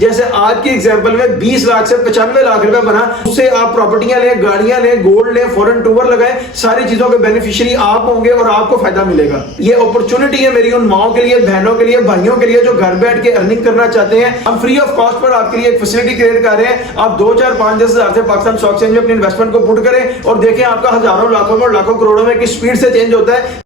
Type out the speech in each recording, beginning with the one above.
जैसे आज की एग्जांपल में 20 लाख से 95 लाख रुपए बना, उससे आप प्रॉपर्टियां लें, गाड़ियां लें, गोल्ड लें, फॉरेन टूर लगाएं, सारी चीजों के बेनिफिशियरी आप होंगे और आपको फायदा मिलेगा। ये अपॉर्चुनिटी है मेरी उन माओं के लिए, बहनों के लिए, भाइयों के लिए जो घर बैठ के अर्निंग करना चाहते हैं। हम फ्री ऑफ कॉस्ट पर आपके लिए एक फैसिलिटी क्रिएट कर रहे हैं। आप 2, 4, 5, 10 हजार से पाकिस्तान स्टॉक एक्सचेंज में अपनी इन्वेस्टमेंट को पुट करें और देखें आपका हजारों, लाखों और लाखों करोड़ों में किस स्पीड से चेंज होता है।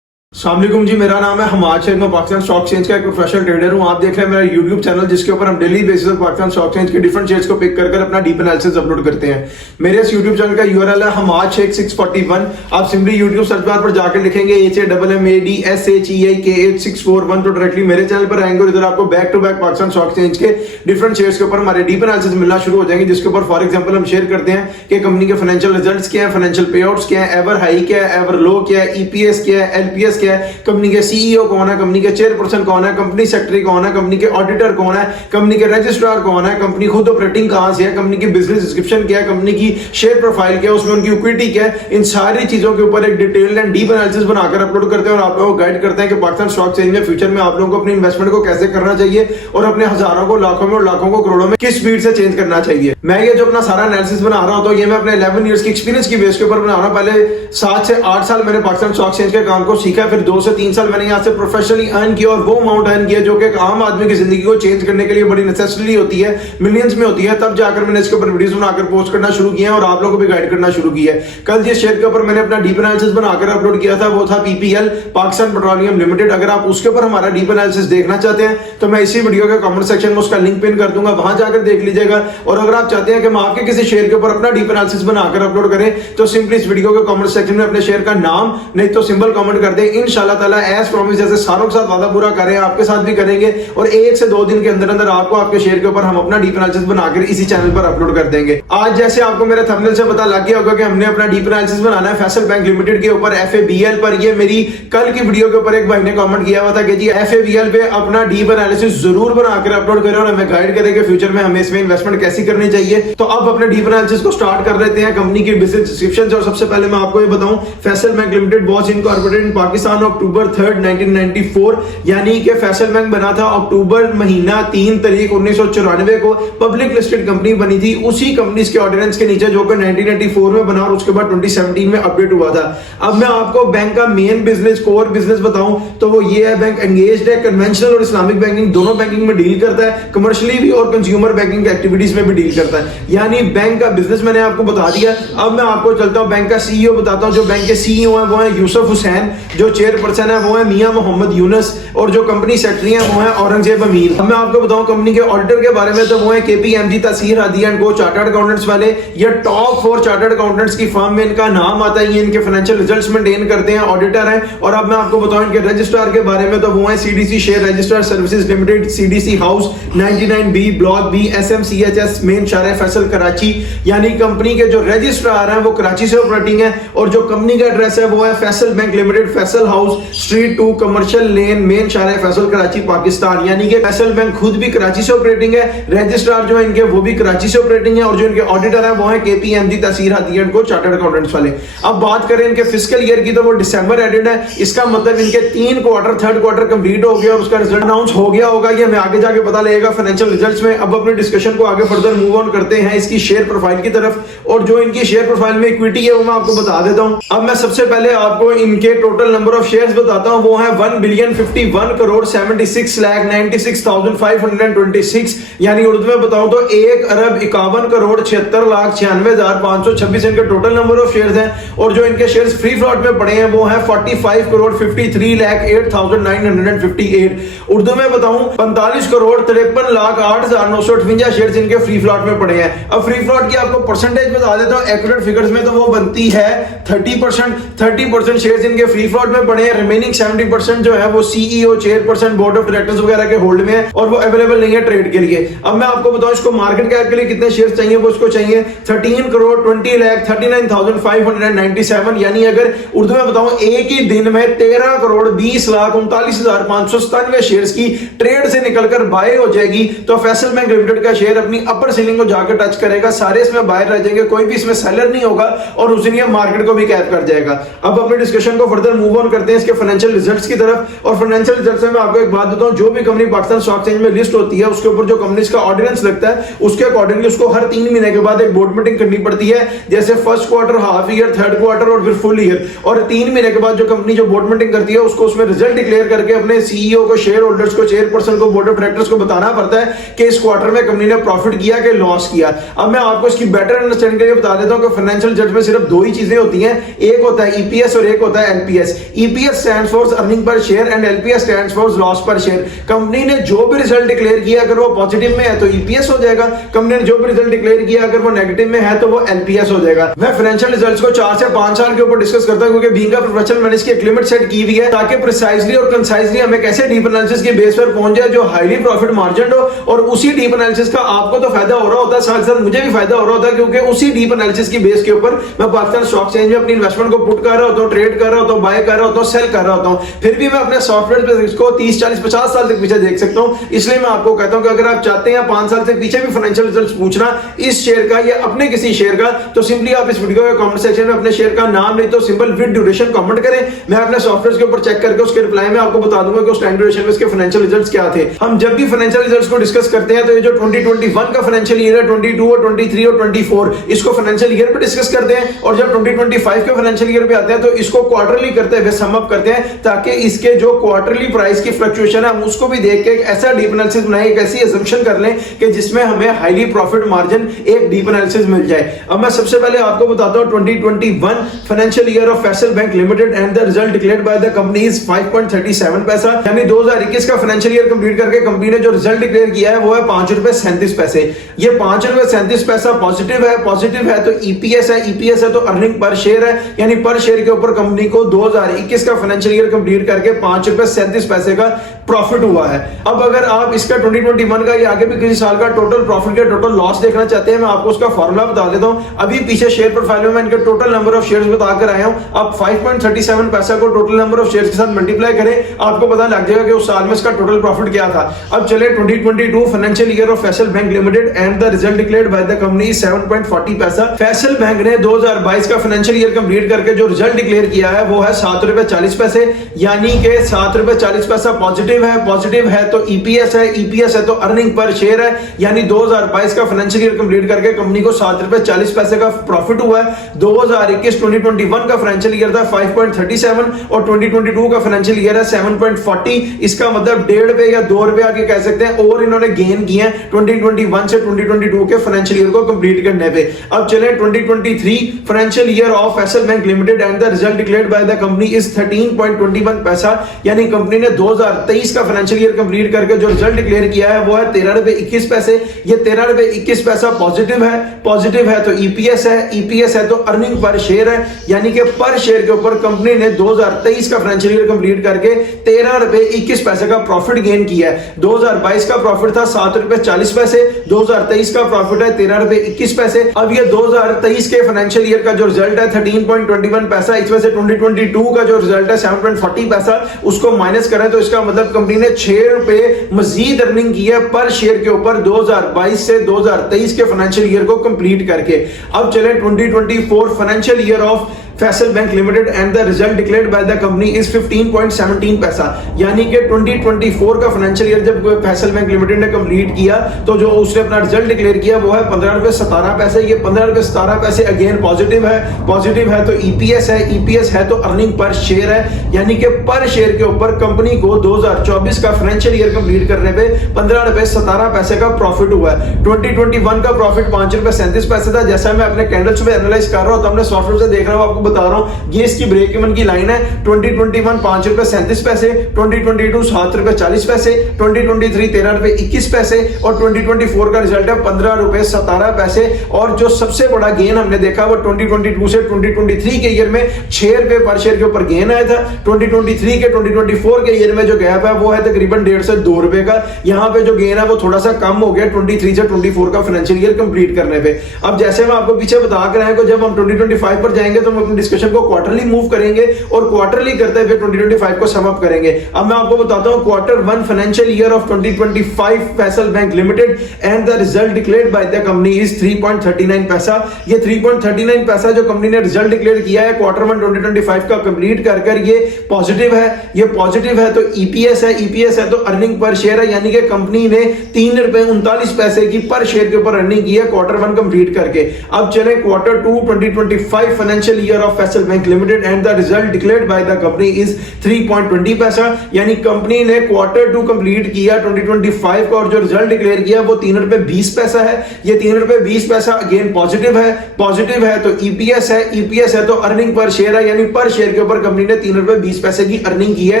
अस्सलाम वालेकुम जी, मेरा नाम है हमाद शेख। मैं पाकिस्तान स्टॉक एक्सचेंज का एक प्रोफेशनल ट्रेडर हूं। आप देख रहे हैं मेरा यूट्यूब चैनल, जिसके ऊपर हम डेली बेसिस पर पाकिस्तान स्टॉक एक्सचेंज के डिफरेंट शेयर्स को पिक कर अपना डीप एनालिसिस अपलोड करते हैं। मेरे इस यूट्यूब चैनल का यूआरएल है हमाद शेख 641। आप सिंपली यूट्यूब सर्च बार पर जाकर लिखेंगे HAMMADSHEIK8641 तो डायरेक्टली मेरे चैनल पर आएंगे और इधर आपको back to back Pakistan stock exchange के डिफरेंट शेयर्स के ऊपर हमारे डीप एनालिसिस मिलना शुरू हो जाएंगे, जिसके ऊपर फॉर एग्जांपल हम शेयर करते हैं कि कंपनी के फाइनेंशियल रिजल्ट्स क्या है, फाइनेंशियल पे आउट्स क्या है, एवर हाई क्या है, एवर लो क्या है, ईपीएस क्या है, एलपीएस क्या है, कंपनी के सीईओ कौन है, कंपनी के चेयरपर्सन कौन है, कंपनी सेक्रेटरी कौन है, कंपनी के ऑडिटर कौन है, कंपनी के रजिस्ट्रार कौन है, कंपनी खुद ऑपरेटिंग कहां से है, कंपनी की बिजनेस डिस्क्रिप्शन क्या है, कंपनी की शेयर प्रोफाइल क्या है, उसमें उनकी इक्विटी क्या है। इन सारी चीजों के ऊपर एक डिटेल्ड एंड डीप एनालिसिस बनाकर अपलोड करते हैं और आप लोगों को गाइड करते हैं कि पाकिस्तान स्टॉक एक्सचेंज में फ्यूचर में आप लोगों को अपनी इन्वेस्टमेंट को कैसे करना चाहिए और अपने हजारों को, लाखों में और लाखों को करोड़ों में किस स्पीड से चेंज करना चाहिए। मैं ये जो अपना सारा एनालिसिस बना रहा हूं तो ये मैं अपने 11 इयर्स की एक्सपीरियंस की बेस के ऊपर बना रहा हूं। पहले 7 से 8 साल मैंने पाकिस्तान स्टॉक एक्सचेंज के काम को सीखा, फिर 2 से 3 साल मैंने यहाँ से प्रोफेशनली अर्न किया और वो अमाउंट अर्न किया जो कि एक आम आदमी की जिंदगी को चेंज करने के लिए बड़ी नेसेसरी होती है, मिलियंस में होती है। तब जाकर मैंने इसके ऊपर वीडियोस बनाकर पोस्ट करना शुरू किया और आप लोगों को भी गाइड करना शुरू किया है। कल जिस शेयर के ऊपर मैंने अपना डीप एनालिसिस बनाकर अपलोड किया था वो था पीपीएल, पाकिस्तान पेट्रोलियम लिमिटेड। अगर आप उसके ऊपर हमारा डीप एनालिसिस देखना चाहते हैं तो मैं इसी वीडियो के कमेंट सेक्शन में उसका लिंक पिन कर दूंगा, वहां जाकर देख लीजिएगा। और अगर आप चाहते हैं कि मैं आपके किसी शेयर के ऊपर अपना डीप एनालिसिस बनाकर अपलोड करें तो सिंपली इस वीडियो के कमेंट सेक्शन में अपने शेयर का नाम नहीं तो सिंबल कमेंट कर दें। इंशाल्लाह ताला एज प्रॉमिस जैसे सारों के साथ वादा पूरा करें आपके साथ भी करेंगे और 1 से 2 दिन के अंदर अंदर आपको आपके शेयर के ऊपर हम अपना डीप एनालिसिस बनाकर इसी चैनल पर अपलोड कर देंगे। आज जैसे आपको मेरे थंबनेल से पता लग गया होगा कि हमने अपना डीप एनालिसिस बनाना है फैसल बैंक लिमिटेड के ऊपर, FABL पर। ये मेरी कल की वीडियो के ऊपर एक भाई ने कमेंट किया हुआ था कि जी FABL पे अपना डीप एनालिसिस जरूर बनाकर अपलोड करें और हमें गाइड करें कि फ्यूचर में हमें इसमें इन्वेस्टमेंट कैसी करनी चाहिए। तो अब अपने डीप एनालिसिस को स्टार्ट कर लेते हैं कंपनी की बिजनेस डिस्क्रिप्शन से। और सबसे पहले मैं आपको ये बताऊं, Faisal bank limited was incorporated in Pakistan October 3, 1994, यानी कि फैसल बैंक बना था अक्टूबर महीना 3 तारीख 1994 को। पब्लिक लिस्टेड कंपनी बनी थी उसी कंपनीज के ऑर्डिनेंस के नीचे जो कि 1984 में बना और उसके बाद 2017 में अपडेट हुआ था। अब मैं आपको बैंक का मेन बिजनेस, कोर बिजनेस बताऊं तो वो ये है, बैंक एंगेज्ड है कन्वेंशनल और इस्लामिक बैंकिंग दोनों बैंकिंग में डील करता है, कमर्शियली भी और कंज्यूमर बैंकिंग एक्टिविटीज में भी डील करता है। यानी बैंक का बिजनेस मैंने आपको बता दिया। अब मैं आपको चलता हूं बैंक का सीईओ बताता हूं। जो बैंक के सीईओ है वो है यूसुफ हुसैन, जो चेयरपर्सन है वो है मियां मोहम्मद यूनुस और जो कंपनी सेक्रेटरी है वो है औरंगजेब अमीर। अब मैं आपको बताऊं कंपनी के ऑडिटर के बारे में तो वो है KPMG तासीर हादी एंड को, चार्टर्ड अकाउंटेंट्स वाले। ये टॉप 4 चार्टर्ड अकाउंटेंट्स की फर्म में इनका नाम आता है। ये इनके फाइनेंशियल रिजल्ट्स मेंटेन करते हैं, ऑडिटर हैं। और अब मैं आपको बताऊं इनके रजिस्ट्रार के बारे में तो वो है CDC share registrar services limited, CDC house 99B block B SMCHS main Shahrah Faisal Karachi. यानी कंपनी के जो रजिस्ट्रार हैं वो कराची से ऑपरेटिंग है और जो कंपनी का एड्रेस है वो है Faisal bank limited, Faisal house, street 2, commercial lane, main Shahrah Faisal Karachi, Pakistan. यानी कि फैसल बैंक खुद भी कराची से ऑपरेटिंग है, रजिस्ट्रार जो है इनके वो भी कराची से ऑपरेटिंग है और जो इनके ऑडिटर है वो है KPMG तासीर हादी एंड को, चार्टर्ड अकाउंटेंट्स वाले। अब बात करें इनके फिस्कल ईयर की तो वो दिसंबर एडेड है। इसका मतलब इनके 3 क्वार्टर, 3rd क्वार्टर कंप्लीट हो गया और उसका रिजल्ट अनाउंस हो गया होगा। ये हमें आगे जाके पता लगेगा फाइनेंशियल रिजल्ट्स में। अब अपने डिस्कशन को आगे फर्दर मूव ऑन करते हैं इसकी शेयर प्रोफाइल की तरफ। और जो इनकी शेयर प्रोफाइल में इक्विटी है वो मैं आपको बता देता हूं। अब मैं सबसे पहले आपको इनके टोटल नंबर ऑफ शेयर्स बताता हूं। वो है 1,051,76,96,526, यानी उर्दू में बताऊं तो 1,51,56,96,526 इनके टोटल नंबर ऑफ शेयर्स हैं। और जो इनके शेयर्स फ्री फ्लोट में पड़े हैं वो है 45,53,08,958। उर्दू में बताऊं 45,53,08,958 शेयर्स इनके फ्री फ्लोट में पड़े हैं। अब फ्री फ्लोट की आपको परसेंटेज बता देता हूं एक्यूरेट फिगर्स में तो वो बनती है 30% शेयर्स इनके फ्री फ्लोट में पड़े हैं। रिमेनिंग 70% जो है वो CEO, chairperson, board of directors वगैरह के होल्ड में है और वो अवेलेबल नहीं है ट्रेड के लिए। अब मैं आपको बताऊं इसको मार्केट कैप के लिए कितने शेयर्स चाहिए, वो इसको चाहिए 13,20,39,597। यानी अगर उर्दू में बताऊं एक ही दिन में 13,20,39,597 शेयर्स की ट्रेड से निकलकर बाय हो जाएगी तो फैसल बैंक लिमिटेड का शेयर अपनी अपर सीलिंग को जाकर टच करेगा। सारे इसमें बायर रह जाएंगे, कोई भी इसमें सेलर नहीं होगा और उस दिन ये मार्केट को भी कैप कर जाएगा। अब अपने डिस्कशन को फर्दर मूव ऑन करते हैं इसके फाइनेंशियल रिजल्ट्स की तरफ। और फाइनेंशियल रिजल्ट्स में मैं आपको एक बात बताऊं, जो भी कंपनी पाकिस्तान स्टॉक एक्सचेंज में लिस्ट होती है उसके ऊपर जो कंपनीज का ऑर्डिनेंस लगता है उसके अकॉर्डिंगली उसको हर 3 महीने के बाद एक बोर्ड मीटिंग करनी पड़ती है, जैसे first quarter, half year, third quarter और फिर फुल ईयर। और 3 महीने के बाद जो कंपनी जो बोर्ड मीटिंग करती है उसको उसमें रिजल्ट डिक्लेयर करके अपने सीईओ को, शेयर होल्डर्स को, चेयरपर्सन को, बोर्ड ऑफ डायरेक्टर्स को बताना पड़ता है कि इस क्वार्टर में कंपनी ने प्रॉफिट किया कि लॉस किया। अब मैं आपको इसकी बेटर अंडरस्टैंडिंग के लिए बता देता हूं कि फाइनेंशियल रिजल्ट में सिर्फ 2 ही चीजें होती हैं, एक होता है ईपीएस और एक होता है LPS. EPS stands for earning per share and LPS stands for loss पर शेयर। कंपनी ने जो भी रिजल्ट डिक्लेयर किया अगर वो पॉजिटिव में है तो ईपीएस हो जाएगा, कंपनी ने जो भी रिजल्ट डिक्लेयर किया अगर वो नेगेटिव में है तो वो एलपीएस हो जाएगा। मैं फाइनेंशियल रिजल्ट्स को 4 से 5 साल के ऊपर डिस्कस करता हूं क्योंकि बीइंग अ प्रोफेशनल मैंने इसकी एक लिमिट सेट की हुई है ताकि प्रिसाइजली और कंसाइजली हम एक ऐसे डीप एनालिसिस के बेस पर पहुंच जाए जो हाईली प्रॉफिट मार्जिन हो, और उसी डीप एनालिसिस का आपको तो फायदा हो रहा होता है, साथ साथ मुझे भी फायदा हो रहा होता है क्योंकि उसी डीप एनालिसिस की बेस के ऊपर मैं पाकिस्तान स्टॉक एक्सचेंज में अपनी इन्वेस्टमेंट को पुट कर रहा होता हूं, ट्रेड कर रहा होता हूं, बाय कर रहा होता हूं, सेल कर रहा होता हूं। फिर भी मैं अपने सॉफ्टवेयर बिजनेस को 30, 40, 50 साल तक पीछे देख सकता हूं। इसलिए मैं आपको कहता हूं कि अगर आप चाहते हैं 5 साल से पीछे भी फाइनेंशियल रिजल्ट्स पूछना इस शेयर का या अपने किसी शेयर का, तो सिंपली आप इस वीडियो के कमेंट सेक्शन में अपने शेयर का नाम नहीं तो सिंपल विद ड्यूरेशन कमेंट करें। मैं अपने सॉफ्टवेयर के ऊपर चेक करके उसके रिप्लाई में आपको बता दूंगा कि उस टाइम ड्यूरेशन में इसके फाइनेंशियल रिजल्ट्स क्या थे। हम जब भी फाइनेंशियल रिजल्ट्स को डिस्कस करते हैं तो ये जो 2021 का फाइनेंशियल ईयर है, 22 और 23 और 24 इसको फाइनेंशियल ईयर पे डिस्कस करते हैं, और जब 2025 के फाइनेंशियल ईयर पे आते हैं तो इसको क्वार्टरली करते हुए सम अप करते हैं ताकि इसके जो क्वार्टरली प्राइस की फ्लक्चुएशन है हम उसको भी देख के एक ऐसा डीप एनालिसिस बनाए, एक ऐसी असम्पशन कर लें कि जिसमें हमें हाईली प्रॉफिट मार्जिन एक डीप एनालिसिस मिल जाए। अब मैं सबसे पहले आपको बताता हूं 2021 financial year of Faisal bank limited and the result declared by the company is 5.37 पैसा, यानी 2021 का फाइनेंशियल ईयर कंप्लीट करके कंपनी ने जो रिजल्ट डिक्लेयर किया है वो है 5 रुपए 37 पैसे। ये 5 रुपए 37 पैसा पॉजिटिव है, पॉजिटिव है तो ईपीएस है, ईपीएस है तो अर्निंग पर शेयर है, यानी पर शेयर के ऊपर कंपनी को 2021 का फाइनेंशियल ईयर कंप्लीट करके 5 रुपए 37 पैसे का प्रॉफिट हुआ है। अब अगर आप इसका 2021 का या आगे भी किसी साल का टोटल प्रॉफिट या टोटल लॉस देखना चाहते हैं, मैं आपको उसका फॉर्मूला बता देता हूं। अभी पीछे शेयर प्रोफाइल में मैं इनके टोटल नंबर ऑफ शेयर्स बताकर आया हूं। आप 5.37 पैसा को टोटल नंबर ऑफ शेयर्स के साथ मल्टीप्लाई करें, आपको पता लग जाएगा कि उस साल में इसका टोटल प्रॉफिट क्या था। अब चले 2022 financial year of Faisal bank limited and the result declared by the company 7.40 पैसा। फैसल बैंक ने 2022 का फाइनेंशियल ईयर कंप्लीट करके जो रिजल्ट डिक्लेयर किया है वो है 7 रुपए 40 पैसे, यानी कि 7 रुपए 40 पैसा पॉजिटिव है, पॉजिटिव है तो ईपीएस है, ईपीएस है तो अर्निंग पर शेयर है, यानी 2022 का फाइनेंशियल ईयर कंप्लीट करके कंपनी को 7 रुपए 40 पैसे का प्रॉफिट हुआ है। 2021 का फाइनेंशियल ईयर था 5.37 और 2022 का फाइनेंशियल ईयर है 7.40। इसका मतलब 1.5 रुपए या 2 रुपए आगे कह सकते हैं और इन्होंने गेन किए हैं 2021 से 2022 के फाइनेंशियल ईयर को कंप्लीट करने पे। अब चले 2023 financial year of Faisal bank limited and the result declared by the company is 13.21 पैसा, यानी कंपनी ने 2023 का फाइनेंशियल ईयर कंप्लीट करके जो रिजल्ट डिक्लेयर किया है वो है 13 रुपए 21 पैसे। ये 13 रुपए 21 पैसा पॉजिटिव है, पॉजिटिव है तो ईपीएस है, ईपीएस है तो अर्निंग पर शेयर है, यानी कि पर शेयर के ऊपर कंपनी ने 2023 का फाइनेंशियल ईयर कंप्लीट करके 13 रुपए 21 पैसे का प्रॉफिट गेन किया है। 2022 का प्रॉफिट था 7 रुपए 40 पैसे, 2023 का प्रॉफिट है 13 रुपए 21 पैसे। अब ये 2023 के फाइनेंशियल ईयर का जो रिजल्ट है 13.21 पैसा, इसमें से 2022 का जो रिजल्ट है 7.40 पैसा उसको माइनस करें तो इसका मतलब कंपनी ने 6 रुपए मजीद अर्निंग की है पर शेयर के ऊपर 2022 से 2023 के फाइनेंशियल ईयर को कंप्लीट करके। अब चले 2024 financial year of Faisal bank limited and the result declared by the company is 15.17 पैसा, यानी कि 2024 का फाइनेंशियल ईयर जब फैसल बैंक लिमिटेड ने कंप्लीट किया तो जो उसने अपना रिजल्ट डिक्लेयर किया वो है 15 रुपए 17 पैसे। ये 15 रुपए 17 पैसे अगेन पॉजिटिव है, पॉजिटिव है तो ईपीएस है, ईपीएस है तो अर्निंग पर शेयर है, यानी कि पर शेयर के ऊपर कंपनी को 2024 का फाइनेंशियल ईयर कंप्लीट करने पे 15 रुपए 17 पैसे का प्रॉफिट हुआ है। 2021 का प्रॉफिट 5 रुपए 37 पैसे था। जैसा मैं अपने कैंडल्स पे एनालाइज कर रहा हूं तो हमने सॉफ्टवेयर से देख रहा हूं, आपको बता रहा हूं ये इसकी ब्रेक इवन की लाइन है। 2021 5 रुपए 37 पैसे, 2022 7 रुपए 40 पैसे, 2023 13 रुपए 21 पैसे और 2024 का रिजल्ट है 15 रुपए 17 पैसे। और जो सबसे बड़ा गेन हमने देखा वो 2022 से 2023 के ईयर में 6 रुपए पर शेयर के ऊपर गेन आया था। 2023 के 2024 के ईयर में जो गैप है वो है तकरीबन 1.5 से 2 रुपए का। यहाँ पे जो गेन है वो थोड़ा सा कम हो गया 23 से 24 का फाइनेंशियल ईयर कंप्लीट करने पे। अब जैसे मैं आपको पीछे बता कर आया, जब हम 2025 पर जाएंगे तो हम अपनी डिस्कशन को क्वार्टरली मूव करेंगे और क्वार्टरली करते हुए 2025 को सम अप करेंगे। अब मैं आपको बताता हूं quarter 1 financial year of 2025 Faisal bank limited and the result declared by the company is 3.39 पैसा। ये 3.39 पैसा जो कंपनी ने रिजल्ट डिक्लेयर किया है क्वार्टर 1 2025 का कंप्लीट कर ये पॉजिटिव है। ये पॉजिटिव है तो ईपीएस है, ईपीएस है तो अर्निंग पर शेयर है, यानी कि कंपनी ने 3 रुपए 39 पैसे की पर शेयर के ऊपर अर्निंग की है क्वार्टर 1 कंप्लीट करके। अब चले quarter 2 2025 financial year of Faisal bank limited and the result declared by the company is 3.20 पैसा, यानी कंपनी ने क्वार्टर 2 कंप्लीट किया 2025 का और जो रिजल्ट डिक्लेयर किया वो 3 रुपए 20 पैसा है। ये 3 रुपए 20 पैसा अगेन पॉजिटिव है, पॉजिटिव है तो ईपीएस है, ईपीएस है तो अर्निंग पर शेयर है, यानी पर शेयर के ऊपर कंपनी ने 3 रुपए 20 पैसे की अर्निंग की है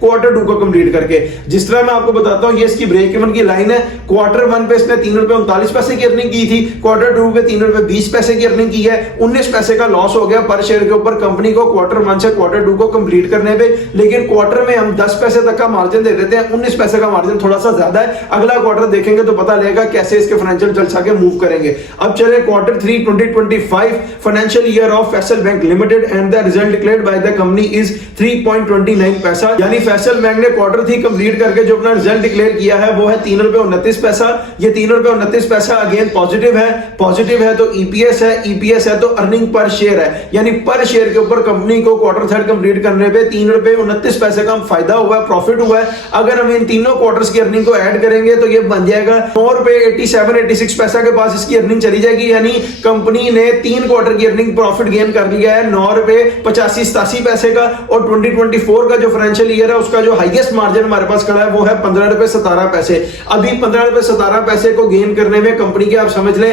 क्वार्टर 2 को कंप्लीट करके। जिस तरह मैं आपको बताता हूं ये इसकी ब्रेक इवन की लाइन है। क्वार्टर 1 पे इसने 3 रुपए 39 पैसे की अर्निंग की थी, क्वार्टर 2 पे 3 रुपए 20 पैसे की अर्निंग की है, 19 पैसे का लॉस हो गया पर शेयर के ऊपर कंपनी को क्वार्टर 1 से क्वार्टर 2 को कंप्लीट करने पे। लेकिन क्वार्टर में हम 10 पैसे तक का मार्जिन दे देते हैं, 19 पैसे का मार्जिन थोड़ा सा ज्यादा है। अगला क्वार्टर देखेंगे तो पता लगेगा कैसे इसके फाइनेंशियल रिजल्ट्स आगे मूव करेंगे। अब चले quarter 3 2025 financial year of Faisal bank limited and the result declared by the company is 3.29 पैसा, यानी फैसल बैंक ने क्वार्टर 3 कंप्लीट करके जो अपना रिजल्ट डिक्लेयर किया है वो है 3 रुपए 29 पैसा। ये 3 रुपए 29 पैसा अगेन पॉजिटिव है, पॉजिटिव है तो ईपीएस है, ईपीएस है तो अर्निंग पर शेयर है, यानी पर शेयर के ऊपर कंपनी को क्वार्टर 3 कंप्लीट करने पे 3 रुपए 29 पैसे का फायदा हुआ है, प्रॉफिट हुआ है। अगर हम इन तीनों क्वार्टर्स की अर्निंग को ऐड करेंगे तो ये बन जाएगा 9 रुपए 86 पैसा के पास इसकी अर्निंग चली जाएगी, यानी कंपनी ने 3 क्वार्टर की अर्निंग प्रॉफिट गेन कर लिया है 9 रुपए 85 पैसे का। और 2024 का जो फाइनेंशियल ईयर है उसका जो हाईएस्ट मार्जिन हमारे पास खड़ा है वो है 15 रुपए 17 पैसे। अभी 15 रुपए 17 पैसे को गेन करने में कंपनी के आप समझ लें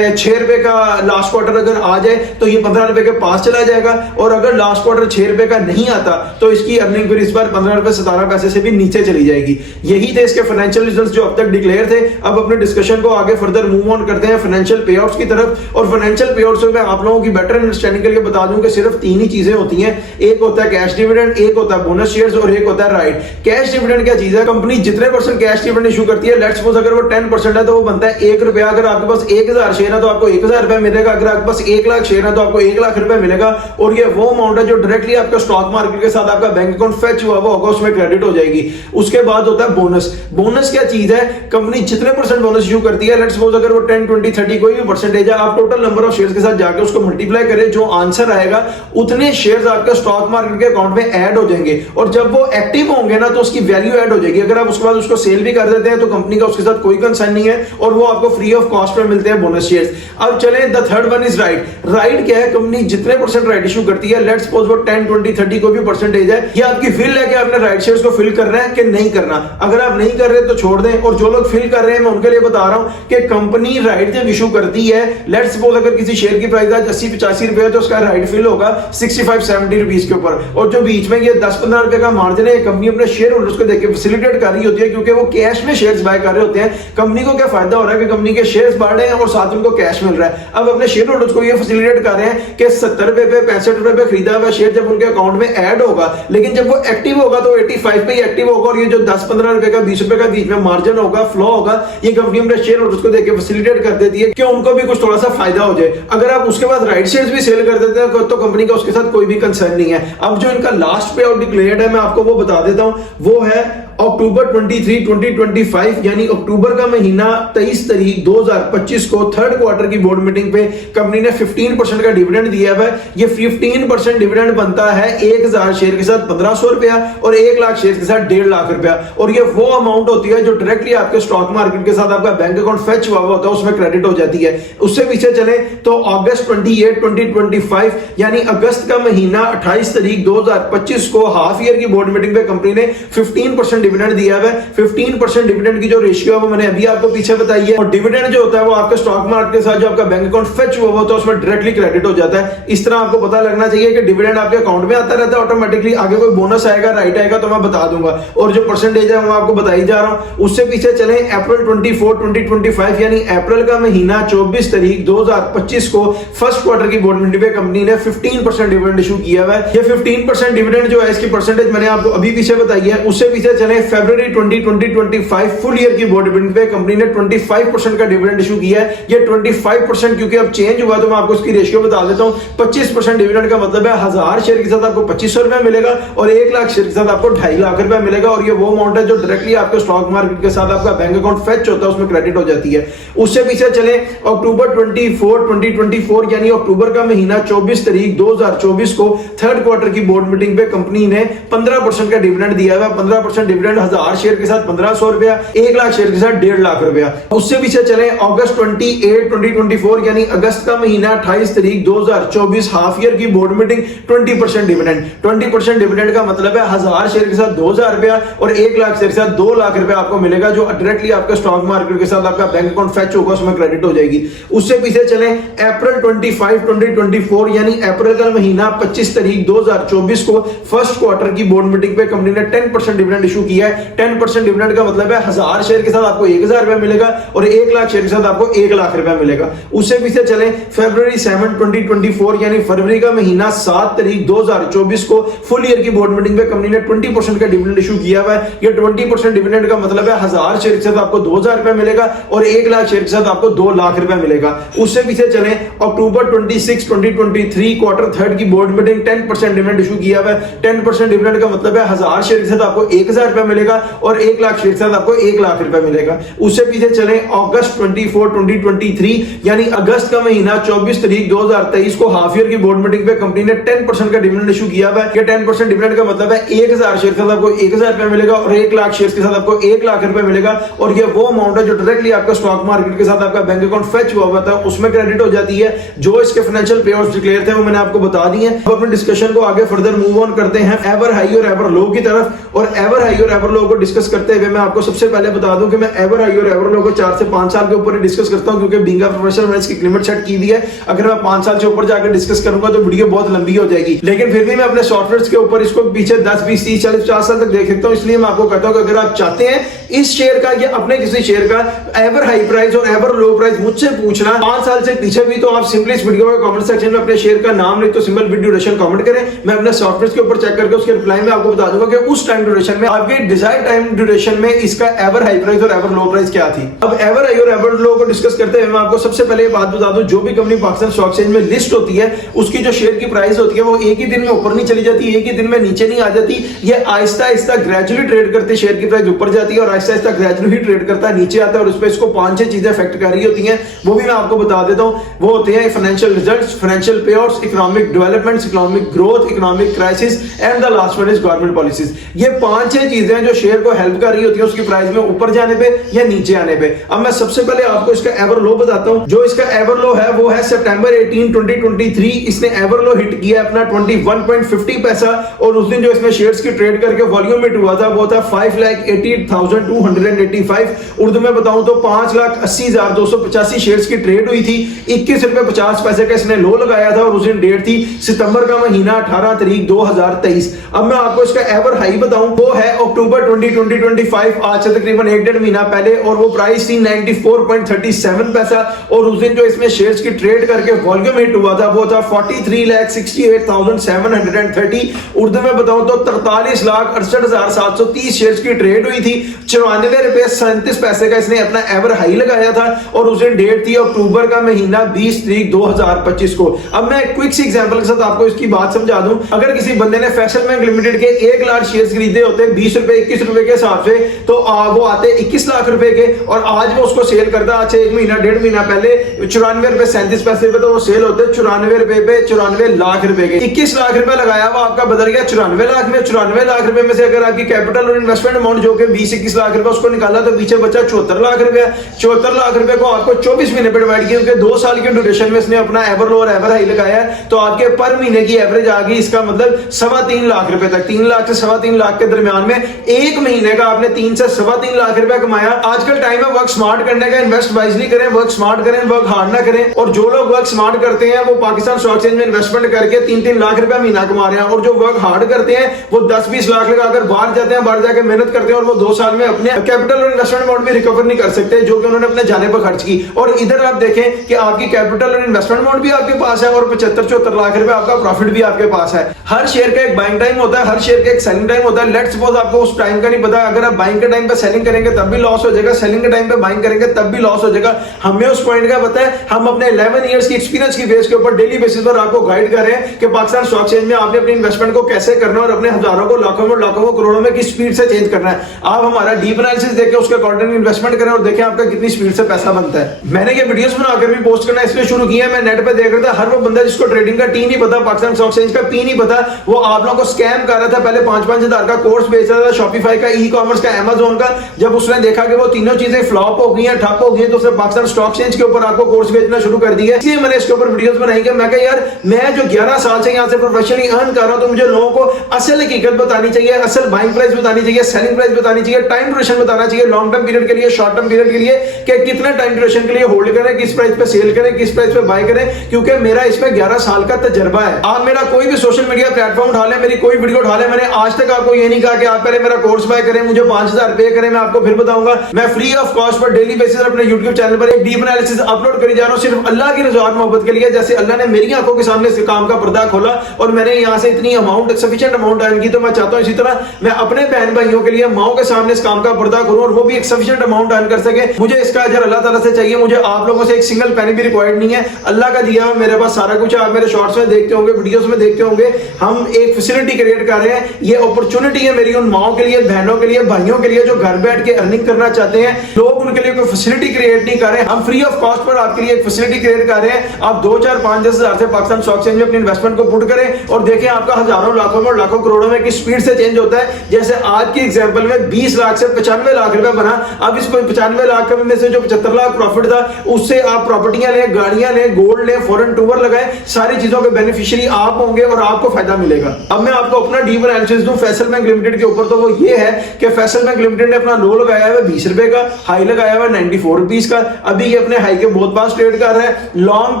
6 रुपए का लास्ट क्वार्टर अगर आ जाए तो ये 15 रुपए के पास चला जाएगा, और अगर लास्ट क्वार्टर 6 रुपए का नहीं आता तो इसकी अर्निंग फिर इस बार 15 रुपए 17 पैसे से भी नीचे चली जाएगी। यही थे इसके फाइनेंशियल रिजल्ट्स जो अब तक डिक्लेयर थे। अब अपने डिस्कशन को आगे फर्दर मूव ऑन करते हैं फाइनेंशियल पे आउट्स की तरफ। और फाइनेंशियल पे आउट्स में आप लोगों की बेटर अंडरस्टैंडिंग के लिए बता दूं कि सिर्फ 3 ही चीजें होती हैं, एक होता है कैश डिविडेंड, एक होता है बोनस शेयर्स और एक होता है राइट। कैश डिविडेंड क्या चीज है? कंपनी जितने परसेंट कैश डिविडेंड इशू करती है, लेट्स सपोज अगर वो 10% है तो वो बनता है 1 रुपया। अगर आपके पास 1000 शेयर है तो आपको 1000 रुपए मिलेगा, अगर आपके पास 1 लाख शेयर है तो आपको 1 लाख रुपए मिलेगा। और ये वो अमाउंट है जो डायरेक्टली आपका स्टॉक मार्केट के साथ आपका बैंक अकाउंट फेच हुआ होगा उसमें क्रेडिट हो जाएगी। उसके बाद होता है बोनस। बोनस क्या चीज है? कंपनी जितने परसेंट बोनस इशू करती है, लेट्स सपोज अगर वो 10 20 30 कोई भी परसेंटेज है, आप टोटल नंबर ऑफ शेयर्स के साथ जाके उसको मल्टीप्लाई करें, जो आंसर आएगा उतने शेयर्स आपके स्टॉक मार्केट के अकाउंट में ऐड हो जाएंगे। और जब वो एक्टिव होंगे ना तो उसकी वैल्यू ऐड हो जाएगी। अगर आप उसके बाद उसको सेल भी कर देते हैं तो कंपनी का उसके साथ कोई कंसर्न नहीं है और वो आपको फ्री ऑफ कॉस्ट में मिलते हैं बोनस शेयर्स। अब चले the third one is right. Right क्या है? कंपनी जितने परसेंट राइट इशू करती है, लेट्स सपोज वो 10 20 30 कोई भी परसेंटेज है, ये आपकी फिल है कि आपने राइट शेयर्स को फिल करना है कि नहीं करना। अगर आप नहीं कर रहे तो छोड़ दें, और जो लोग फिल कर रहे हैं मैं उनके लिए बता रहा हूं कि कंपनी राइट जब इशू करती है, लेट्स सपोज अगर किसी शेयर की प्राइस आज 80-85 रुपए है तो उसका राइट फिल होगा 65-70 रुपीस के ऊपर। और जो बीच में ये 10-15 रुपए का मार्जिन है, कंपनी अपने शेयर होल्डर्स को देके फैसिलिटेट कर रही होती है, क्योंकि वो कैश में शेयर्स बाय कर रहे होते हैं। कंपनी को क्या फायदा हो रहा है कि कंपनी के शेयर्स बढ़ रहे हैं और साथ में उनको कैश मिल रहा है। अब अपने शेयर होल्डर्स को ये फैसिलिटेट कर रहे हैं कि 70 रुपए पे 65 रुपए पे खरीदा हुआ शेयर जब उनके अकाउंट में ऐड होगा, लेकिन जब वो एक्टिव होगा तो 85 पे ही एक्टिव होगा। और ये जो 10-15 रुपए का 20 रुपए का बीच में मार्जिन होगा, फ्लो होगा, ये कंपनी अपने शेयर होल्डर्स को देके फैसिलिटेट कर देती है कि उनको भी कुछ थोड़ा सा फायदा हो जाए। अगर आप उसके बाद राइट शेयर्स भी सेल कर देते हैं तो कंपनी का उसके साथ कोई भी कंसर्न नहीं है। अब जो इनका लास्ट पे आउट डिक्लेयर्ड है मैं आपको वो बता देता हूं, वो है अक्टूबर 23 2025, यानी अक्टूबर का महीना 23 तारीख 2025 को थर्ड क्वार्टर की बोर्ड मीटिंग पे कंपनी ने 15% का डिविडेंड दिया है। ये 15% डिविडेंड बनता है 1000 शेयर के साथ 1500 रुपया और 1 लाख शेयर के साथ 1.5 लाख रुपया। और ये वो अमाउंट होती है जो डायरेक्टली आपके स्टॉक मार्केट के साथ आपका बैंक अकाउंट फेच हुआ होता है, उसमें क्रेडिट हो जाती है। उससे पीछे चले तो अगस्त 28 2025, यानी अगस्त का महीना 28 तारीख 2025 को हाफ ईयर की बोर्ड मीटिंग पे कंपनी ने 15% डिविडेंड दिया है। 15% डिविडेंड की जो रेशियो है वो मैंने अभी आपको पीछे बताई है। और डिविडेंड जो होता है वो आपके स्टॉक मार्केट के साथ जो आपका बैंक अकाउंट फेच हुआ होता है उसमें डायरेक्टली क्रेडिट हो जाता है। इस तरह आपको पता लगना चाहिए कि डिविडेंड आपके अकाउंट में आता रहता है ऑटोमेटिकली। आगे कोई बोनस आएगा, राइट आएगा तो मैं बता दूंगा, और जो परसेंटेज है वो आपको बताई जा रहा हूं। उससे पीछे चले अप्रैल 24 2025, यानी अप्रैल का महीना 24 तारीख 2025 को फर्स्ट क्वार्टर की बोर्ड मीटिंग पे कंपनी ने 15% डिविडेंड इशू किया है। ये 15% डिविडेंड जो है इसकी परसेंटेज मैंने आपको अभी पीछे बताई है। उससे पीछे चले फरवरी 2025 फुल ईयर की बोर्ड मीटिंग पे कंपनी ने 25% का डिविडेंड इशू किया है। ये 25% क्योंकि अब चेंज हुआ तो मैं आपको इसकी रेशियो बता देता हूं। 25% डिविडेंड का मतलब है 1000 शेयर के साथ आपको 2500 रुपया मिलेगा और 1 लाख शेयर के साथ आपको 2.5 लाख रुपया मिलेगा। और ये वो अमाउंट है जो डायरेक्टली आपके स्टॉक मार्केट के साथ आपका बैंक अकाउंट फेच होता है, उसमें क्रेडिट हो जाती है। उससे पीछे चले अक्टूबर 2024 यानी अक्टूबर का महीना 24 तारीख 2024 को थर्ड क्वार्टर की बोर्ड मीटिंग पे कंपनी ने 15% का डिविडेंड दिया हुआ। 15% डिविडेंड 1000 शेयर के साथ 1500 रुपया, 1 लाख शेयर के साथ 1.5 लाख रुपया। उससे पीछे चले अगस्त 28 2024 यानी अगस्त का महीना 28 तारीख 2024 हाफ ईयर की बोर्ड मीटिंग 20% डिविडेंड। 20% डिविडेंड का मतलब है 1000 शेयर के साथ 2000 रुपया और 1 लाख शेयर के साथ 2 लाख रुपया आपको मिलेगा, जो डायरेक्टली आपके स्टॉक मार्केट के साथ आपका बैंक अकाउंट फेच होगा, उसमें क्रेडिट हो जाएगी। उससे पीछे चले अप्रैल 25 2024 यानी अप्रैल का महीना 25 तारीख 2024 को फर्स्ट क्वार्टर की बोर्ड मीटिंग पे कंपनी ने 10% डिविडेंड इशू किया है। 10% डिविडेंड का मतलब है 1000 शेयर के साथ आपको 1000 रुपया मिलेगा और 1 लाख शेयर के साथ आपको 1 लाख रुपया मिलेगा। उससे पीछे चले फरवरी 7 2024 यानी फरवरी का महीना 7 तारीख 2024 को फुल ईयर की बोर्ड मीटिंग पे कंपनी ने 20% का डिविडेंड इशू किया हुआ है। ये 20% डिविडेंड का मतलब है 1000 शेयर के साथ आपको 2000 रुपया मिलेगा और 1 लाख शेयर के साथ आपको 2 लाख रुपया मिलेगा। उससे पीछे चले अक्टूबर 26 2023 क्वार्टर थर्ड की बोर्ड मीटिंग 10% डिविडेंड इशू किया हुआ है। 10% डिविडेंड का मतलब है 1000 शेयर के साथ आपको 1000 रुपया मिलेगा और 1 लाख शेयर के साथ आपको 1 लाख रुपया मिलेगा। उससे पीछे चले अगस्त 24 2023 यानी अगस्त का महीना 24 तारीख 2023 को हाफ ईयर की बोर्ड मीटिंग पे कंपनी ने 10% का डिविडेंड इशू किया हुआ है। ये 10% डिविडेंड का मतलब है 1000 शेयर के साथ आपको 1000 रुपया मिलेगा और 1 लाख शेयर के साथ आपको 1 लाख रुपया मिलेगा। और ये वो अमाउंट है जो डायरेक्टली आपका स्टॉक मार्केट के साथ आपका बैंक अकाउंट फेच हुआ था, उसमें क्रेडिट हो जाती है। जो इसके फाइनेंशियल पेआउट्स डिक्लेयर थे वो मैंने आपको बता दिए। अब अपने डिस्कशन को आगे फर्दर मूव ऑन करते हैं एवर हाई और एवर लो की तरफ। और एवर हाई और एवर लो को डिस्कस करते हुए मैं आपको सबसे पहले बता दूं कि मैं एवर हाई और एवर लो को 4 से 5 साल के ऊपर ही डिस्कस करता हूं, क्योंकि बीइंग अ प्रोफेशनल मैंने इसकी लिमिट सेट की दी है। अगर मैं 5 साल से ऊपर जाकर डिस्कस करूंगा तो वीडियो बहुत लंबी हो जाएगी, लेकिन फिर भी मैं अपने सॉफ्टवेयर के ऊपर इसको पीछे 10 20 30 40 50 साल तक देख सकता हूं। इसलिए मैं आपको कहता हूं कि अगर आप चाहते हैं इस शेयर का या अपने किसी शेयर का एवर हाई प्राइस और एवर लो प्राइस मुझसे पूछना 5 साल से पीछे भी, तो आप सिंपली इस वीडियो के कमेंट सेक्शन में अपने शेयर का नाम नहीं तो सिंपल विद ड्यूरेशन कमेंट करें। मैं अपने सॉफ्टवेयर के ऊपर चेक करके उसके रिप्लाई में आपको बता दूंगा कि उस टाइम ड्यूरेशन में आपके डिजायर्ड टाइम ड्यूरेशन में इसका एवर हाई प्राइस और एवर लो प्राइस क्या थी। अब एवर हाई और एवर लो को डिस्कस करते हुए मैं आपको सबसे पहले बात बता दूं, जो भी कंपनी पाकिस्तान स्टॉक एक्सचेंज में लिस्ट होती है उसकी जो शेयर की प्राइस होती है वो एक ही दिन में ऊपर नहीं चली जाती, एक ही दिन में नीचे नहीं आ जाती। ये आहिस्ता आहिस्ता ग्रेजुअली ट्रेड करते शेयर की प्राइस ऊपर जाती है और आहिस्ता आहिस्ता ग्रेजुअली ट्रेड करता है नीचे आता है। और उस पर इसको 5-6 चीजें अफेक्ट कर रही होती हैं, वो भी मैं आपको बता देता हूं। वो होते हैं financial results, financial पेआउट्स, economic developments, economic growth, economic crisis and the last one is government policies. ये 5-6 चीजें जो शेयर को हेल्प कर रही होती है उसकी प्राइस में ऊपर जाने पे या नीचे आने पे। अब मैं सबसे पहले आपको इसका एवर लो बताता हूं। जो इसका एवर लो है वो है सितंबर 18 2023। इसने एवर लो हिट किया अपना 21.50 पैसा और उस दिन जो इसमें शेयर्स की ट्रेड करके वॉल्यूम हिट हुआ था वो था 5,88,285। उर्दू में बताऊं तो 5,80,285 शेयर्स की ट्रेड हुई थी। 21 रुपए 50 पैसे का इसने लो लगाया था और उस दिन डेट थी सितंबर का महीना 18 तारीख 2023। अब मैं आपको इसका एवर हाई बताऊं वो है अक्टूबर 2025, आज से तकरीबन 1-1.5 महीना पहले, और वो प्राइस थी 94.37 पैसा। और उस दिन जो इसमें शेयर्स की ट्रेड करके वॉल्यूम हिट हुआ था वो था 43,68,730। उर्दू में बताऊं तो 43,68,730 शेयर्स की ट्रेड हुई थी। 94 रुपए 37 पैसे का इसने अपना एवर हाई लगाया था और उस दिन डेट थी अक्टूबर का महीना 20 तारीख 2025 को। अब मैं क्विक सी एग्जांपल के साथ आपको इसकी बात समझा दूं। अगर किसी बंदे ने फैशन बैंक लिमिटेड के 1 लाख शेयर्स खरीदे होते 20 रुपए 21 रुपए के हिसाब से, तो वो आते 21 लाख रुपए के, और आज वो उसको सेल करता अच्छा 1 महीना 1.5 महीना पहले 94 रुपए 37 पैसे पे, तो वो सेल होते 94 रुपए पे 94 लाख रुपए के। 21 लाख रुपए लगाया वो आपका बदल गया 94 लाख में। 94 लाख रुपए में से अगर आपकी कैपिटल और इन्वेस्टमेंट अमाउंट जो कि 20-21 लाख रुपए उसको निकाला तो पीछे बचा 74 लाख रुपए। 74 लाख रुपए को आपको 24 महीने पे डिवाइड किया, क्योंकि 2 साल के ड्यूरेशन में इसने अपना एवर लो और एवर हाई लगाया, तो आपके पर महीने की एवरेज आ गई इसका मतलब 3.25 लाख रुपए तक। 3 लाख से 3.25 लाख के दरमियान में एक महीने का आपने 3 से 3.25 लाख रुपए कमाया। आजकल टाइम है वर्क स्मार्ट करने का, इन्वेस्ट वाइजली करें, वर्क स्मार्ट करें, वर्क हार्ड ना करें। और जो लोग वर्क स्मार्ट करते हैं वो पाकिस्तान स्टॉक एक्सचेंज में इन्वेस्टमेंट करके 3-3 लाख रुपए महीना कमा रहे हैं, और जो वर्क हार्ड करते हैं वो 10-20 लाख लगाकर बाहर जाते हैं, बाहर जाकर मेहनत करते हैं और वो 2 साल में अपने कैपिटल और इन्वेस्टमेंट अमाउंट भी रिकवर नहीं कर सकते जो कि उन्होंने अपने जाने पर खर्च की। और इधर आप देखें कि आपकी कैपिटल और इन्वेस्टमेंट अमाउंट भी आपके पास है और 75-74 लाख रुपए आपका प्रॉफिट भी आपके पास है। हर शेयर का एक बाइंग टाइम होता है, हर शेयर का एक सेलिंग टाइम होता है। लेट्स सपोज आपको उस टाइम का नहीं पता। अगर आप बाइंग के टाइम पे सेलिंग करेंगे तब भी लॉस हो जाएगा, सेलिंग के टाइम पे बाइंग करेंगे तब भी लॉस हो जाएगा। हमें उस पॉइंट का पता है। हम अपने 11 इयर्स की एक्सपीरियंस की बेस के ऊपर डेली बेसिस पर आपको गाइड कर रहे हैं कि पाकिस्तान स्टॉक एक्सचेंज में आपने अपनी इन्वेस्टमेंट को कैसे करना है और अपने हजारों को लाखों में करोड़ों में किस स्पीड से चेंज करना है। आप हमारा डीप एनालिसिस देखें, उसके अकॉर्डिंग इन्वेस्टमेंट करें और देखें आपका कितनी स्पीड से पैसा बनता है। मैंने ये वीडियोस बनाकर भी पोस्ट करना इसलिए शुरू किया है, मैं नेट पे देख रहा था, हर वो बंदा जिसको ट्रेडिंग का टी नहीं पता, पाकिस्तान स्टॉक एक्सचेंज का पी नहीं पता, वो आप लोगों को स्कैम कर रहा था। पहले 5-5 हजार का कोर्स बेच रहा था, शॉपिफाई का, ई कॉमर्स का, अमेजोन का। जब उसने देखा कि वो तीनों चीजें फ्लॉप हो गई हैं, ठप हो गई हैं, तो उसने पाकिस्तान स्टॉक एक्सचेंज के ऊपर आपको कोर्स बेचना शुरू कर दिया। इसलिए मैंने इसके ऊपर वीडियोस बनाई कि मैं कहा यार, मैं जो 11 साल से यहाँ से प्रोफेशनली अर्न कर रहा हूं, तो मुझे लोगों को असल हकीकत बतानी चाहिए, असल बाइंग प्राइस बतानी चाहिए, सेलिंग प्राइस बतानी चाहिए, टाइम ड्यूरेशन बताना चाहिए, लॉन्ग टर्म पीरियड के लिए, शॉर्ट टर्म पीरियड के लिए, कि कितने टाइम ड्यूरेशन के लिए होल्ड करें, किस प्राइस पे सेल करें, किस प्राइस पे बाय करें। क्योंकि मेरा इसमें 11 साल का तजर्बा है। आप मेरा कोई भी सोशल मीडिया प्लेटफॉर्म उठा लें, मेरी कोई वीडियो उठा लें, मैंने आज तक आपको ये नहीं कहा कि आप पहले मेरा कोर्स बाय करें, मुझे 5000 पे करें, मैं आपको फिर बताऊंगा। मैं free of cost per daily basis अपने YouTube चैनल पर एक डीप एनालिसिस अपलोड करी जा रहा हूं, सिर्फ अल्लाह की रज़ा और मोहब्बत के लिए। जैसे अल्लाह ने मेरी आंखों के सामने इस काम का पर्दा खोला और मैंने यहां से इतनी अमाउंट, सफिशिएंट अमाउंट अर्न की, तो मैं चाहता हूं इसी तरह मैं अपने बहन भाइयों के लिए, माओ के सामने इस काम का पर्दा करूं और वो भी एक सफिशिएंट अमाउंट अर्न कर सके। मुझे इसका अजर अल्लाह ताला से चाहिए, मुझे आप लोगों से एक सिंगल पेनी भी रिक्वायर्ड नहीं है। अल्लाह का दिया मेरे पास सारा कुछ है। आप मेरे शॉर्ट्स में देखते होंगे, वीडियोस में देखते होंगे, हम एक फैसिलिटी क्रिएट कर रहे हैं। ये अपॉर्चुनिटी है मेरी उन माओ के लिए, बहनों के लिए, भाइयों के लिए जो घर बैठ के अर्निंग करना चाहते हैं। लोग उनके लिए कोई फैसिलिटी क्रिएट नहीं कर रहे, हम फ्री ऑफ कॉस्ट पर आपके लिए एक फैसिलिटी क्रिएट कर रहे हैं। आप 2, 4, 5, 10 हजार से पाकिस्तान स्टॉक एक्सचेंज में अपनी इन्वेस्टमेंट को पुट करें और देखें आपका हजारों, लाखों में, लाखों करोड़ों में किस स्पीड से चेंज होता है। जैसे आज की एग्जांपल में 20 लाख से 95 लाख रुपए बना। अब इस 95 लाख में से जो 75 लाख प्रॉफिट था, उससे आप प्रॉपर्टियां लें, गाड़ियां लें, गोल्ड लें, फॉरेन टूर लगाएं, सारी चीजों के बेनिफिशियरी आप होंगे और आपको फायदा मिलेगा। अब मैं आपको अपना डीप एनालिसिस दूं फैसल बैंक लिमिटेड के ऊपर, तो वो ये है कि फैसल बैंक लिमिटेड ने अपना लो लगाया है 20 रुपए का, हाई लगाया हुआ 94 रुपीस का। अभी ये अपने हाई के बहुत पास ट्रेड कर रहा है। लॉन्ग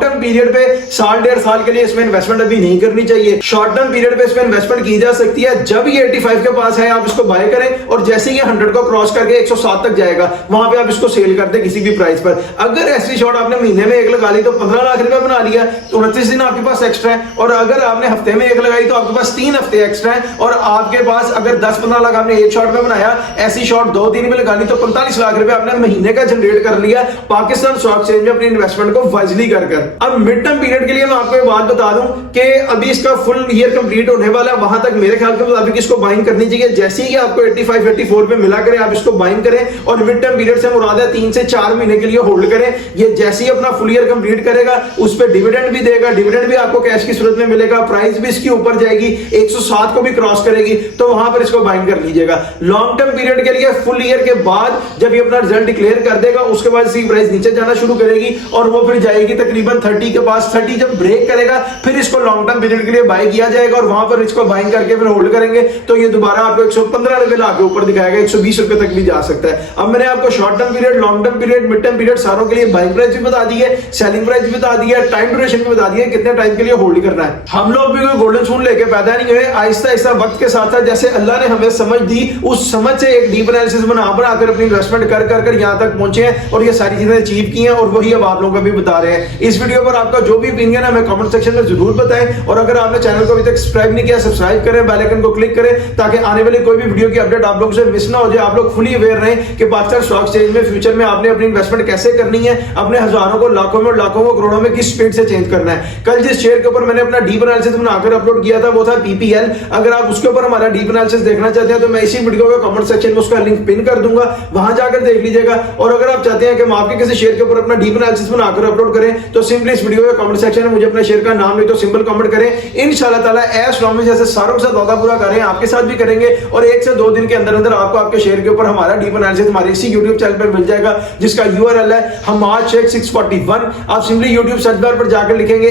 टर्म पीरियड पे 1.5 साल के लिए इसमें इन्वेस्टमेंट अभी नहीं करनी चाहिए। शॉर्ट टर्म पीरियड पे इसमें इन्वेस्टमेंट की जा सकती है। जब ये 85 के पास है आप इसको बाय करें और जैसे ये 100 को क्रॉस करके 107 तक जाएगा, वहां पे आप इसको सेल कर दें किसी भी प्राइस पर। अगर ऐसी शॉर्ट आपने महीने में एक लगा ली तो 15 लाख रुपए बना लिया, तो 29 दिन आपके पास एक्स्ट्रा है। और अगर आपने हफ्ते में एक लगाई तो आपके पास 3 हफ्ते एक्स्ट्रा है। और आपके पास अगर 10-15 लाख आपने एक शॉर्ट में बनाया, ऐसी शॉर्ट 2 दिन में लगा ली तो 45 लाख रुपए आपने महीने का जनरेट कर लिया पाकिस्तान स्टॉक एक्सचेंज में अपनी इन्वेस्टमेंट को वाइजली कर। अब मिड टर्म पीरियड के लिए मैं आपको एक बात बता दूं कि अभी इसका फुल ईयर कंप्लीट होने वाला है। वहां तक मेरे ख्याल के मुताबिक इसको बाइंग करनी चाहिए। जैसे ही आपको 85-84 पे मिला करें आप इसको बाइंग करें और मिड टर्म पीरियड से मुराद है 3 से 4 महीने के लिए होल्ड करें। ये जैसे ही अपना फुल ईयर कंप्लीट करेगा उस पर डिविडेंड भी देगा, डिविडेंड भी आपको कैश की सूरत में मिलेगा, प्राइस भी इसकी ऊपर जाएगी, 107 को भी क्रॉस करेगी, तो वहां पर इसको बाइंग कर लीजिएगा। लॉन्ग टर्म पीरियड के लिए फुल ईयर के बाद जब ये अपना रिजल्ट डिक्लेयर कर देगा उसके बाद इसकी प्राइस नीचे जाना शुरू करेगी और वो फिर जाएगी तकरीबन 30 के पास। 30 जब ब्रेक करेगा फिर इसको लॉन्ग टर्म पीरियड के लिए बाय किया जाएगा और वहां पर इसको बाइंग करके फिर होल्ड करेंगे तो ये दोबारा आपको 115 रुपए लाके ऊपर दिखाएगा, 120 रुपए तक भी जा सकता है। अब मैंने आपको short term period, long term period, mid term period सारों के लिए बाइंग प्राइस भी बता दी है, सेलिंग प्राइस भी बता दी है, टाइम ड्यूरेशन भी बता दी है, कितने टाइम के लिए होल्ड करना है। हम लोग भी कोई गोल्डन स्पून लेके पैदा नहीं हुए, आहिस्ता आहिस्ता वक्त के साथ साथ जैसे अल्लाह ने हमें समझ दी उस समझ से एक डीप एनालिसिस बनाकर अपनी इन्वेस्टमेंट कर कर यहां तक पहुंचे हैं और ये सारी चीजें अचीव की हैं और वही अब आप लोगों को भी बता रहे हैं। इस वीडियो पर आपका जो भी ओपिनियन है हमें कमेंट सेक्शन में जरूर बताएं और अगर आपने चैनल को अभी तक सब्सक्राइब नहीं किया सब्सक्राइब करें, बेल आइकन को क्लिक करें ताकि आने वाली कोई भी वीडियो की अपडेट आप लोगों से मिस ना हो जाए। आप लोग फुली अवेयर रहें कि पाकिस्तान स्टॉक एक्सचेंज में फ्यूचर में आपने अपनी इन्वेस्टमेंट कैसे करनी है, अपने हजारों को लाखों में, लाखों को, करोड़ों में किस स्पीड से चेंज करना है। कल जिस शेयर के ऊपर मैंने अपना डीप एनालिसिस बनाकर अपलोड किया था वो था पीपीएल। अगर आप उसके ऊपर हमारा डीप एनालिसिस देखना चाहते हैं तो मैं इसी वीडियो के कमेंट सेक्शन में उसका लिंक पिन कर दूंगा, वहां जाकर देख लीजिएगा। और अगर आप चाहते हैं कि हम आपके किसी शेयर के ऊपर अपना डीप एनालिसिस बनाकर अपलोड करें तो सिंपली इस वीडियो के कमेंट सेक्शन में मुझे अपने शेयर का नाम नहीं तो सिंबल कमेंट करें। इंशाल्लाह ताला एस प्रॉमिस जैसे सारों के साथ वादा पूरा कर रहे हैं आपके साथ भी करेंगे और 1 से 2 दिन के अंदर अंदर आपको आपके शेयर के ऊपर हमारा डीप एनालिसिस हमारे इसी YouTube चैनल पर मिल जाएगा जिसका URL है हमाद शेख 641। आप सिंपली YouTube सर्च बार पर जाकर लिखेंगे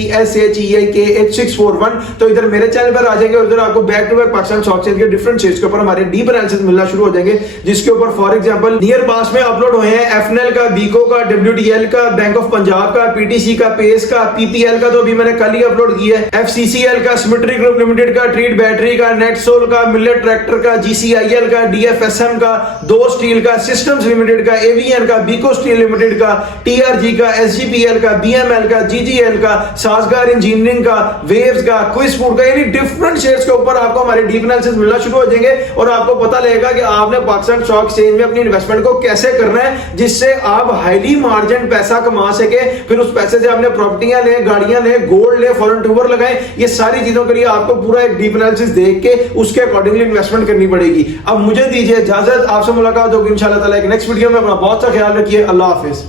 HAMMADSHEIK 641 तो इधर मेरे चैनल पर आ जाएंगे और इधर आपको back to back Pakistan stock exchange के डिफरेंट शेयर्स के ऊपर हमारे डीप एनालिसिस मिलना शुरू हो जाएंगे जिसके ऊपर फॉर एग्जांपल नियर पास में अपलोड हुए हैं FNL का, बीको का, WDL का, बैंक ऑफ पंजाब का, PTC का, पेस का, PPL का तो अभी मैंने कल ही अपलोड किया है, FCCL का, सिमेट्री ग्रुप लिमिटेड का, ट्रीट बैटरी का, नेटसोल का, मिलेट ट्रैक्टर का, GCIL का, DFSM का, दो स्टील का, सिस्टम्स लिमिटेड का, AVN का, बीको स्टील लिमिटेड का, TRG का, SGPL का, BML का, GGL का, साजगार इंजीनियरिंग का, वेव्स का, क्विज फूड का, यानी डिफरेंट शेयर्स के ऊपर आपको हमारे डीप एनालिसिस मिलना शुरू हो जाएंगे और आपको पता लगेगा कि आपने पाकिस्तान स्टॉक एक्सचेंज में अपनी इन्वेस्टमेंट को कैसे करना है जिससे आप हाईली मार्जिन पैसा कमा सके, फिर उस पैसे से आपने प्रॉपर्टियां ले, गाड़ियां ले, गोल्ड ले, फॉरेन टूर लगाएं। ये सारी चीजों के लिए आपको पूरा एक डीप एनालिसिस देख के उसके अकॉर्डिंगली इन्वेस्टमेंट करनी पड़ेगी। अब मुझे दीजिए इजाजत, आपसे मुलाकात होगी इंशाल्लाह ताला एक नेक्स्ट वीडियो में। अपना बहुत सा ख्याल रखिए। अल्लाह हाफिज।